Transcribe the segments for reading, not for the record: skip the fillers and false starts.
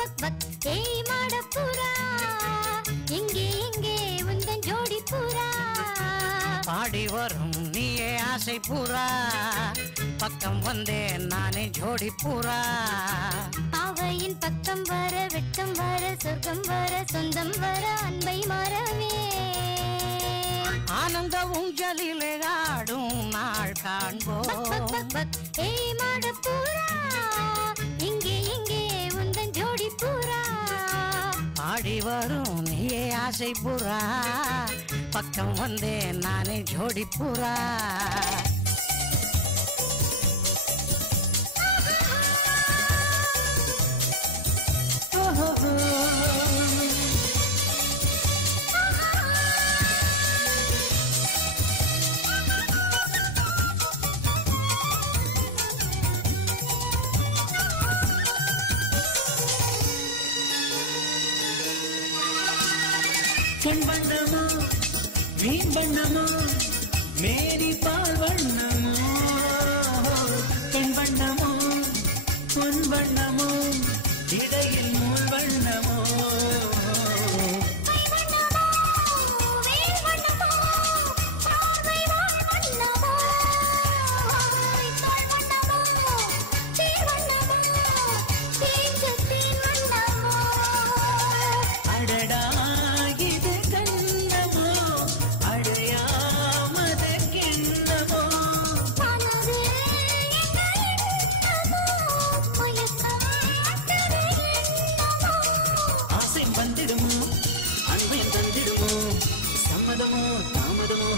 buck buck ஏய் மாடப்புறா எங்கே எங்கே உந்தன் ஜோடி புறா பாடி வரும் நீயே ஆசை புறா பக்கம் வந்தேன் நானே ஜோடி புறா பாவையின் பக்கம் வர வெட்கம் வர சொர்க்கம் வர சொந்தம் வர அன்பை மறவே ஆனந்த ஊஞ்சலிலே ஆடும் நாள் காண்போம் ஏய் மாடப்புறா எங்கே எங்கே உந்தன் ஜோடி புறா பாடி வரும் நீயே ஆசை புறா பக்கம் வந்தேன் நானே ஜோடி புறா பொன் வண்ணமோ மீன் வண்ணமோ மேரி பால் வண்ணமோ பெண் வண்ணமோ பொன் வண்ணமோ இடையில் மூல் வண்ணமோ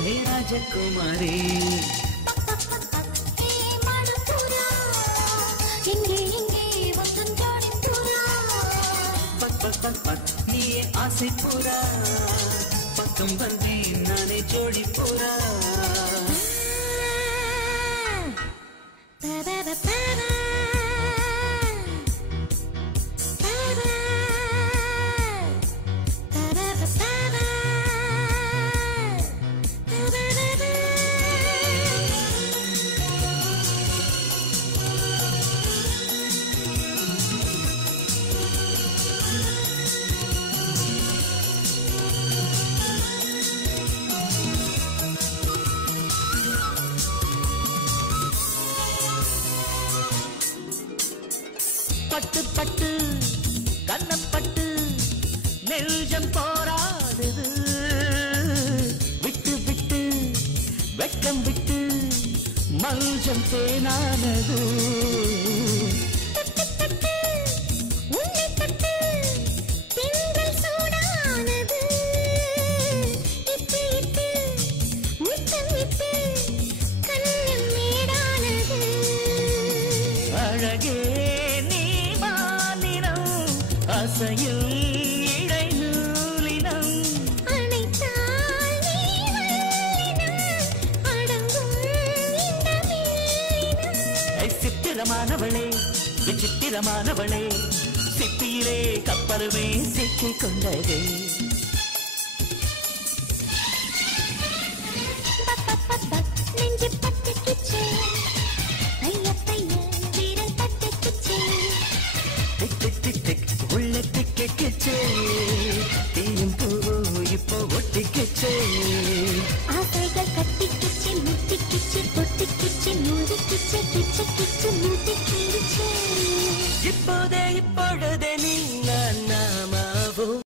ராஜகுமாரி எங்கே எங்கே வந்தன் ஜோடி புறா பக் பக் பக் பக் நீயே ஆசை புறா பக்கம் வந்தேன் நானே ஜோடி புறா பட்டு பட்டு கண்ணப்பட்டு நெஞ்சம் போராடுது விட்டு விட்டு வெட்கம் விட்டு மல்ஜம் தேனானது அழகே அசையும் இடை நூலினம் அணைத்தால் நீ அடங்கும் இந்த மீனம் சித்திரமானவளே விசித்திரமானவளே சிப்பியிலே கப்பலுமே சிக்கிக் கொண்டதே நெஞ்சு பட்டு கிச்சே பைய பைய வீரல் பட்டு கிச்சே டிக் டிக் டிக் டிக் உள்ள திக்கிச்சே தீயும் பூவோ இப்போ ஒட்டிக்கிச்சே ஆசைகள் கட்டிக்கிச்சு முட்டிக்கிச்சு பொட்டிக்கிச்சு மூடிக்கிச்சு கிச்சு கிச்சு மூட்டிக்கிச்சு இப்போதே இப்பொழுதே நீ நான் நாமாவோ